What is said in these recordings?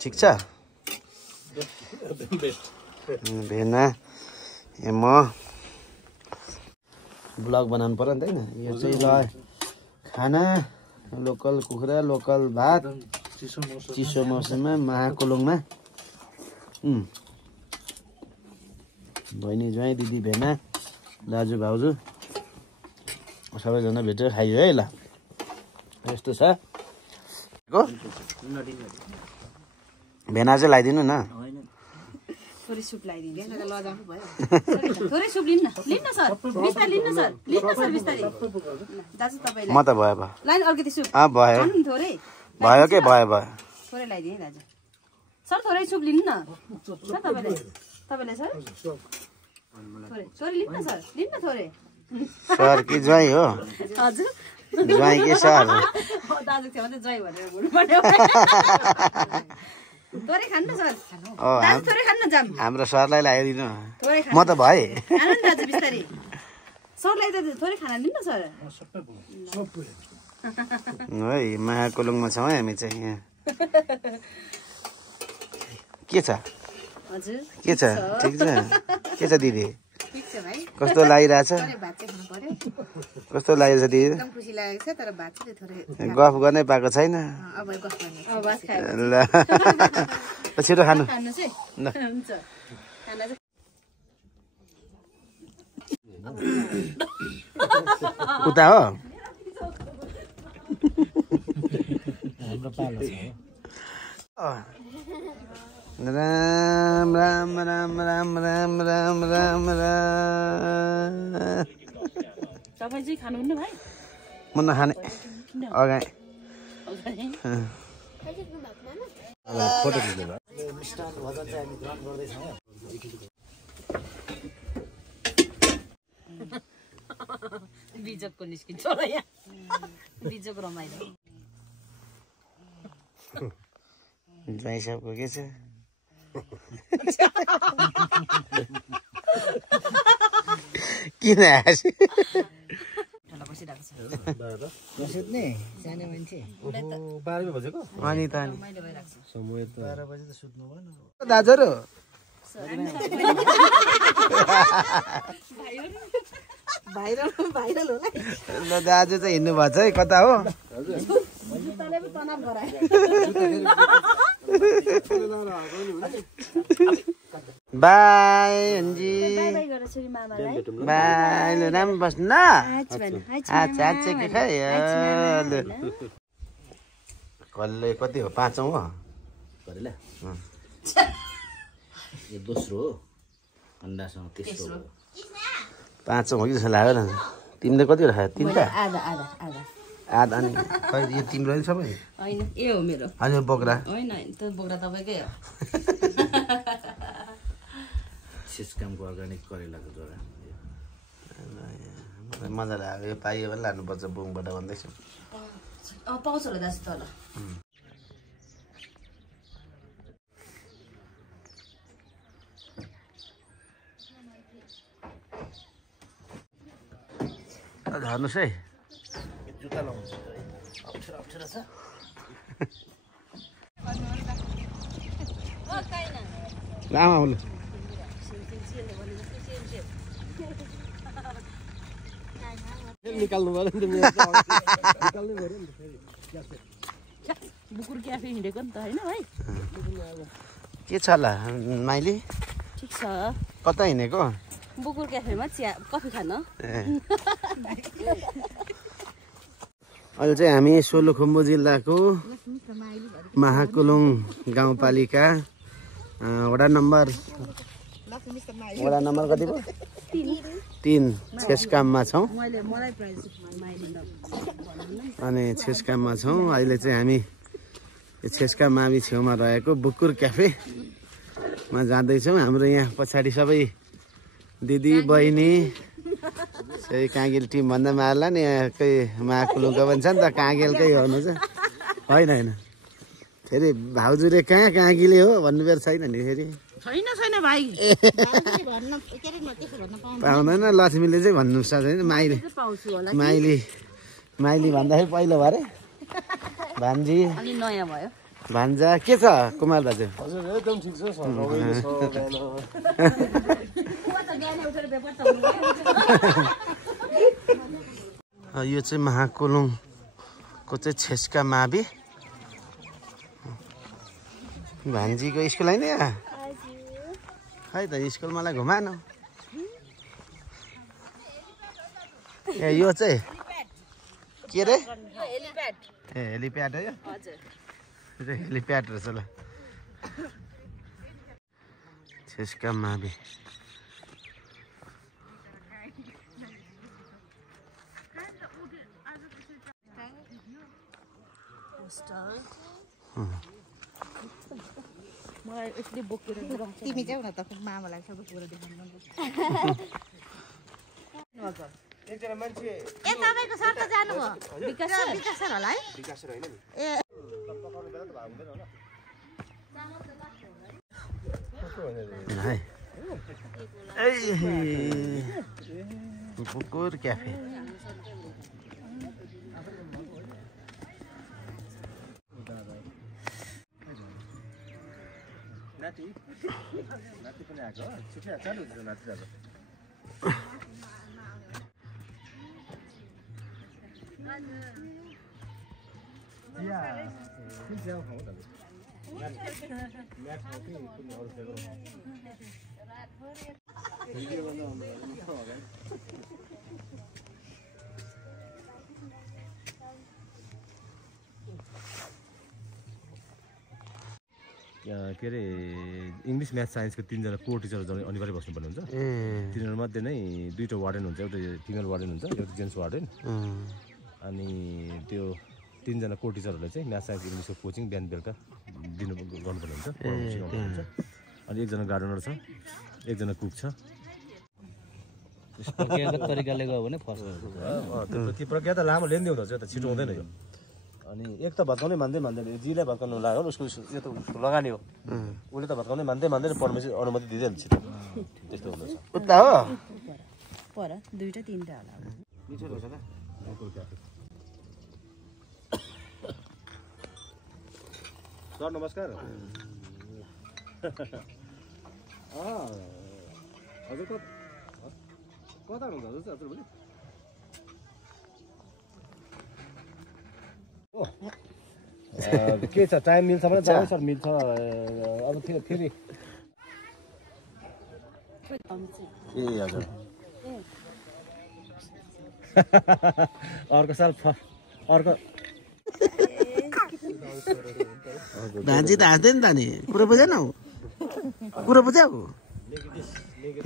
ठिक छ भेना म ब्लग बनाउनु पर्यो नि त हैन यो चाहिँ ल खाना लोकल कुखुरा लोकल भात चिसो मौसममा महाकुलुङमा बहिनी ज्वाइँ दिदी भेना दाजु भाउजू सबैजना भेटेर खाइयो है ल यस्तो छ भेना चाहिँ लगाइदिनु न थोरै सुप लगाइदिनु लजाउनु भयो थोरै सुप लिन्न लिन्न सर बिस्तारै लिन्न सर बिस्तारै दाजु तपाईलाई म त भयो लाइन अलिकति सुप भयो थोरै भयो के भयो थोरै लगाइदिए दाजु सर थोरै सुप लिनु न सर तपाईलाई सर थोरै लिन्न सर लिन्न थोरै सर कि ज्वाइँ हो हजुर ज्वाइँ के सर दाजु थियो भने ज्वाइँ भनेर बोल्नु पर्यो थोरै खानु सर दाजु थोरै खानु जाम हाम्रो सरलाई लगाइदिनु थोरै म त भए खानु नि दाजु बिस्तारै सरलाई दाजु थोरै खाना दिनु सर है महाकुलुङमा छौँ है हामी चाहिँ यहाँ के छ हजुर के छ ठिक छ के छ दिदी ठीक छ भाइ कस्तो लागिरहेछ भात चाहिँ खानु पर्यो कस्तो लागिरहेछ दिदी एकदम खुसी लागेको छ तर भात चाहिँ थोरै गफ गर्नै पाएको छैन अब गफ गर्ने अब बस खायो ल छिटो खानु खानु चाहिँ हुन्छ खाना चाहिँ उता हो हाम्रो पालो छ राम राम राम राम राम राम राम राम तपाईँ चाहिँ खानुहुन्न भाइ म नखाने अगाडि फोटो खिच्नु भयो मिष्टान भजन चाहिँ हामी ग्रहण गर्दैछौँ बिजोकको निस्किन्छ होला यहाँ बिजोक रमाइलो ज्वाइँ साहबको के छ किन हाँसे बसिदिने सानो मान्छे 12 बजेको अनि त समय त 12 बजे त सुत्नु भएन दाजुहरू भाइरल होला ल दाजु चाहिँ हिँड्नु भएको छ है कता हो बाई अन्जी बाई ल राम्रो बस्नु न अच्छा के खायो कसले कति हो 5 औँ हो गरेला यो दोस्रो हो अन्डासँग तेस्रो 5 औँ हो कि जस्तो लाग्यो न तिमीले कति खायो 3 टा आधा आधा अनि खै यो तिम्रो नि सबै हैन ए हो मेरो अनि बोक्रा हैन त्यो बोक्रा तपाईँकै हो सिस्कामको अर्गानिक करेलाको जरा मजा लाग्यो यो पाइयो भने लानुपर्छ बुङबाट भन्दैछु पाउँछ होला दाजु तल झर्नुहोस् है जुत्ता लाउनु अप्ठ्यारो छ लामा बोल निकाल्नु पर्यो नि त निकाल्नु पर्यो नि त बुकुर क्याफे हिँडेको नि त हैन भाइ के छ होला माइली ठिक छ कता हिँडेको बुकुर क्याफेमा चिया कफी खान अहिले चाहिँ हामी सोलुखुम्बु जिल्लाको महाकुलुङ गाउँपालिका वडा नम्बर कति भयो 3 छेस्काममा छौँ अनि छेस्काममा छौँ अहिले चाहिँ हामी छेस्काम मावि छेउमा रहेको बुकुर क्याफेमा जाँदैछौँ हाम्रो यहाँ पछाडि सबै दिदी बहिनी त्यही काँगेल टिम भन्दा मार्ला नि यहाँकै महाकुलुङको पनि छ नि त काँगेलकै हुनु चाहिँ होइन फेरि भाउजूले कहाँ काँगिले हो भन्नु छैन नि फेरि छैन भाइ पाउँदैन लक्ष्मीले चाहिँ भन्नु सक्दैन माइली भन्दाखेरि पहिलो भरे भान्जी अलि नयाँ भयो भान्जा के छ कुमार दाजु? हजुर एकदम ठिक छ सर रमाइलो छ बिहान यो चाहिँ महाकुलुङको चाहिँ छेस्का मावि भान्जीको स्कुल होइन यहाँ है त स्कुल मलाई घुमाएन ए यो चाहिँ के अरे ए हेलिप्याड हो यो हेलिप्याड रहेछ ल छेस्का मावि तिमी चाहिँ न त मामालाई सबै कुरा देखाउनु एकजना मान्छे ए तपाईको सर त जानुभयो विकास सर होला है विकास होइन नि ए है बुकुर क्याफे नाति पनि आएको छिटो चालु हुन्छ नाति अब के अरे इङ्ग्लिस म्याथ साइन्सको 3 जना को टिचर अनिवार्य बस्नुपर्ने हुन्छ तिनीहरूमध्ये नै 2टा वार्डन हुन्छ एउटा फिमेल वार्डन हुन्छ एउटा जेन्ट्स वार्डन अनि त्यो 3 जना को टिचरहरूले चाहिँ म्याथ साइन्स इङ्ग्लिसको कोचिङ बिहान बेलुका गर्नुपर्ने हुन्छ सिकाउनुपर्ने हुन्छ अनि एकजना गार्डनर छ एकजना कुक छ प्रक्रियागत तरिकाले गयो भने फर्स्ट त्यो प्रक्रिया त लामो लेन्दी हुँदो रहेछ त छिटो हुँदैन यो अनि एक त भत्काउनै मान्दैन जीलाई भत्काउनु लाग्यो उसको यो त लगानी हो उसले त भत्काउनै मान्दैन परमेश्वर अनुमति दिँदैन छिटो त्यस्तो हुँदछ उता हो पर 2टा 3टा होला मिठो रहेछ ल सर नमस्कार हजुर कता हुनुहुन्छ हजुर हजुर भोलि के छ टाइम मिल्छ भने जाऊ सर मिल्छ अब फेरि ए हजुर अर्को साल अर्को भान्जी त हाँस्दैन त नि कुरो बुझेन कुरो बुझ्यौ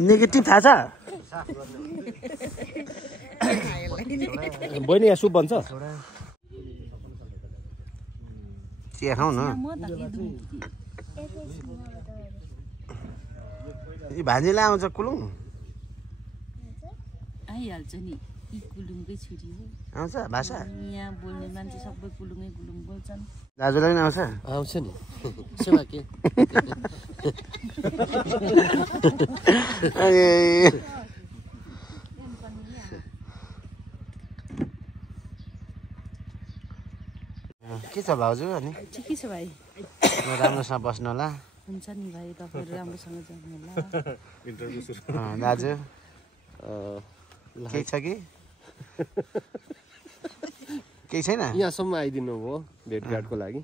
नेगेटिभ थाहा छ बहिनी यहाँ सुप बन्छ चिया खाऊ न यी भान्जीलाई आउँछ कुलुङ आइहाल्छ नि यी कुलुङकै छोरी हो आउँछ भाषा यहाँ बोल्ने मान्छे सबै कुलुङै कुलुङ बोल्छन् दाजुलाई पनि आउँछ आउँछ नि सेवा के के छ भाउजू अनि ठिकै छ भाइ राम्रोसँग बस्नु होला हुन्छ नि भाइ तपाईँहरू राम्रोसँग जानु होला दाजु केही छ कि केही छैन यहाँसम्म आइदिनु भयो भेटघाटको लागि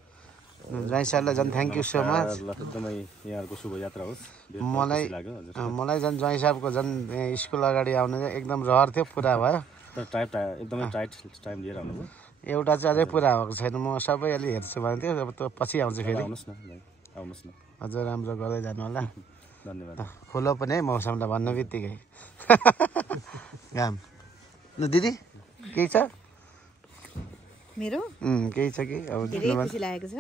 राई सरलाई झन् थ्याङ्क यू सो मच एकदमै यहाँहरूको शुभयात्रा होस् मलाई झन् ज्वाइँ साहबको झन् स्कुल अगाडि आउनु चाहिँ एकदम रहर थियो पुरा भयो एकदमै टाइट टाइम लिएर आउनुभयो एउटा चाहिँ अझै पुरा भएको छैन म सबै अलि हेर्छु भने थियो अब त्यो पछि आउँछु फेरि आउनुहोस् न अझ राम्रो गर्दै जानु होला धन्यवाद खुलो पनि है मौसमलाई भन्नु बित्तिकै घाम ल दिदी केही छ मेरो केही छ कि अब धेरै खुसी लागेको छ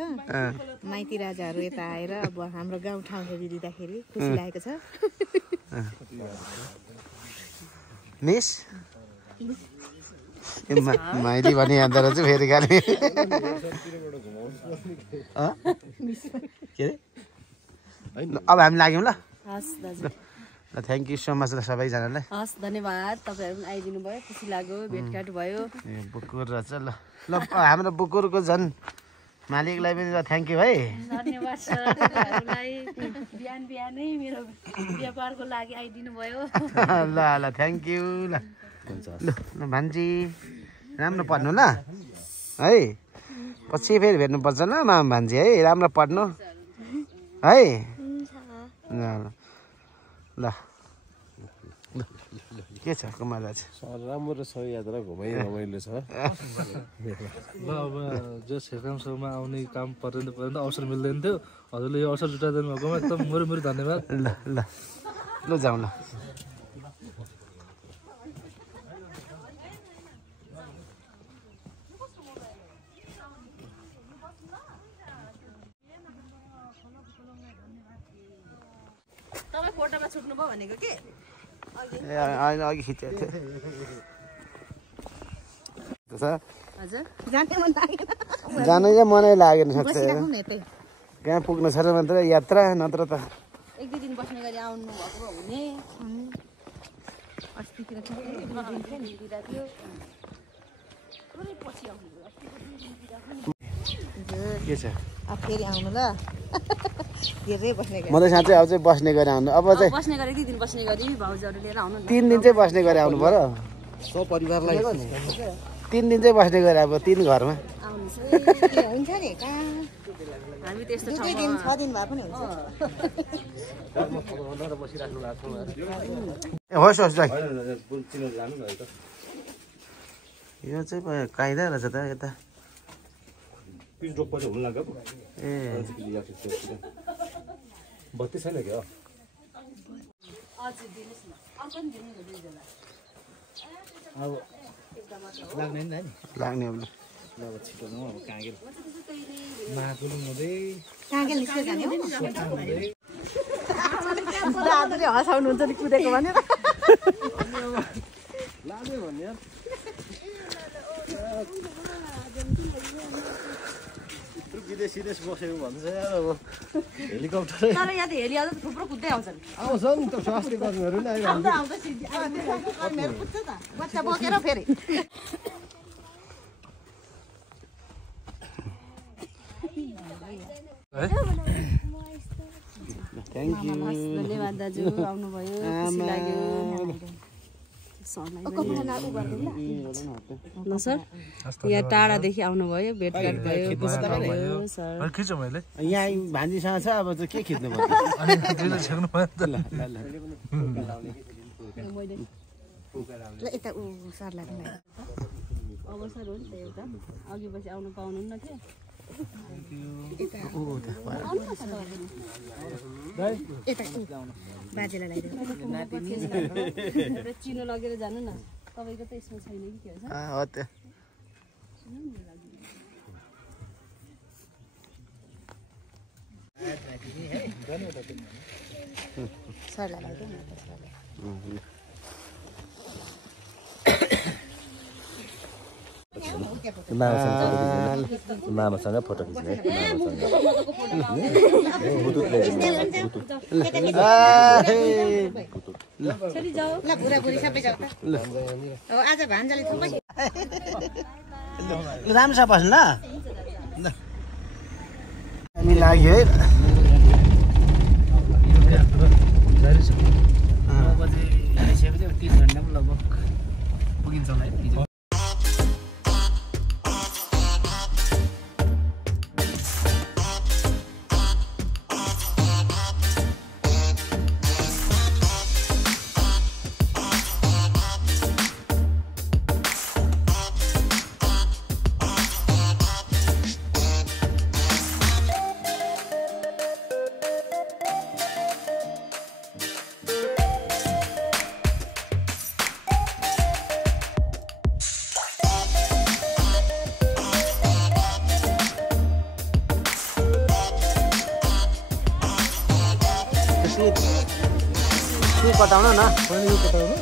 माइती राजाहरू यता आएर अब हाम्रो गाउँठाउँ हेरिदिँदाखेरि खुसी लागेको छ मिस माइली भनी यहाँ चाहिँ फेरि गाली के अरे अब हामी लाग्यौँ ल हस् दाजु ल थ्याङ्क यू सो मच ल सबैजनालाई हस् धन्यवाद तपाईँहरू पनि आइदिनु भयो खुसी लाग्यो भेटघाट भयो ए बुकुर रहेछ ल ल हाम्रो बुकुरको झन् मालिकलाई पनि थ्याङ्क यू है। धन्यवाद सर तपाईँहरूलाई बिहान बिहानै मेरो व्यापारको लागि आइदिनु भयो। ल ल थ्याङ्क यू। ल ल भान्जी राम्रो पढ्नु ल है, पछि फेरि भेट्नुपर्छ ल मामा भान्जी है, राम्रो पढ्नु है। ल ल के छ कुमार दाजु? राम्रो छ, यात्रा घुमाइ रमाइलो छ। ल अब जो छेकाम सौमा आउने काम पर्दैन अवसर मिल्दैन थियो, हजुरले यो अवसर जुटाइदिनु भएकोमा एकदम मेरो धन्यवाद। ल ल ल जाउँ ल। तपाईँ फोटोमा छुट्नु भयो भनेको के? अघि खिचेको थियो हजुर जाने मन लागेन, जानु चाहिँ मनै लागेन सक्छ। कहाँ पुग्नु छ र मात्र यात्रा, नत्र त 1-2 दिन बस्ने गरी आउनु भएको हुने। अस्तितिर के छ? फेरि आउनु ल, धेरै बस्ने गरी म त साँच्चै अब चाहिँ बस्ने गरी आउनु। अब चाहिँ बस्ने गरी 2 दिन बस्ने गरी भाउजूहरू लिएर आउनु न। 3 दिन चाहिँ बस्ने गरी आउनु पर्यो। परिवारलाई 3 दिन चाहिँ बस्ने गरी अब 3 घरमा। आउनु हुन्छ नि कहाँ हामी त्यस्तो 2 दिन 6 दिन भए पनि हुन्छ। होस् होस् दाइ, यो चाहिँ काइदा रहेछ त यता। पिच ड्रप पछि हुन लाग्यो पो। ए बत्ती छैन क्या? हजुर दिनुहोस् न, अर्को नि दिनु न 2 जना। अब लाग्ने नि लाग्ने अब ल अब छिटो न अब काँगेल माकुलुङ हुँदै काँगेल निस्केर जाने हो। दाजुले हँसाउनुहुन्छ नि कुदेको भनेर। लाने भन्ने यार विदेश बसेको भन्छ यार। अब हेलिकप्टर तर यहाँ त हेली अझ थुप्रो कुद्दै आउँछन्। आउँछ नि त, स्वास्थ्य कर्मीहरू नि आइरहन्छ। आउँदा सिधै कर्मीहरू पुग्छ त बच्चा बोकेर फेरि। Thank you. धन्यवाद दाजु, आउनुभयो, खुसी लाग्यो। ल सर, यहाँ टाढादेखि आउनुभयो, भेटघाट भयो, पुस्तक भयो सर। खिचौँ मैले यहाँ भान्जीसँग छ, अब चाहिँ के खिच्नु पर्छ? छेक्नु भयो त। ल यता ऊ सरलाई पनि अवसर हो नि त एउटा, अघि पछि आउनु पाउनुहुन्न थियो। यता बाजेलाई ल्याइदिनु। चिनो लगेर जानु न, तपाईँको त यसमा छैन कि के हो सर? हो त्यो सरलाई ल्याइदिनु न त सरलाई। मामासँग फोटो खिच्ने। छोरी जाऊ। ल बुढाबुढी सबै जाऊ त। अब आज भान्जाले थुप्रै राम्रो छ बस्नु ल। हामी लाग्यो है। जारी छ 9 बजे हिँडिसकेपछि 30 घन्टामा लगभग पुगिन्छ होला है। कटाउनु न। पानी कटाउनु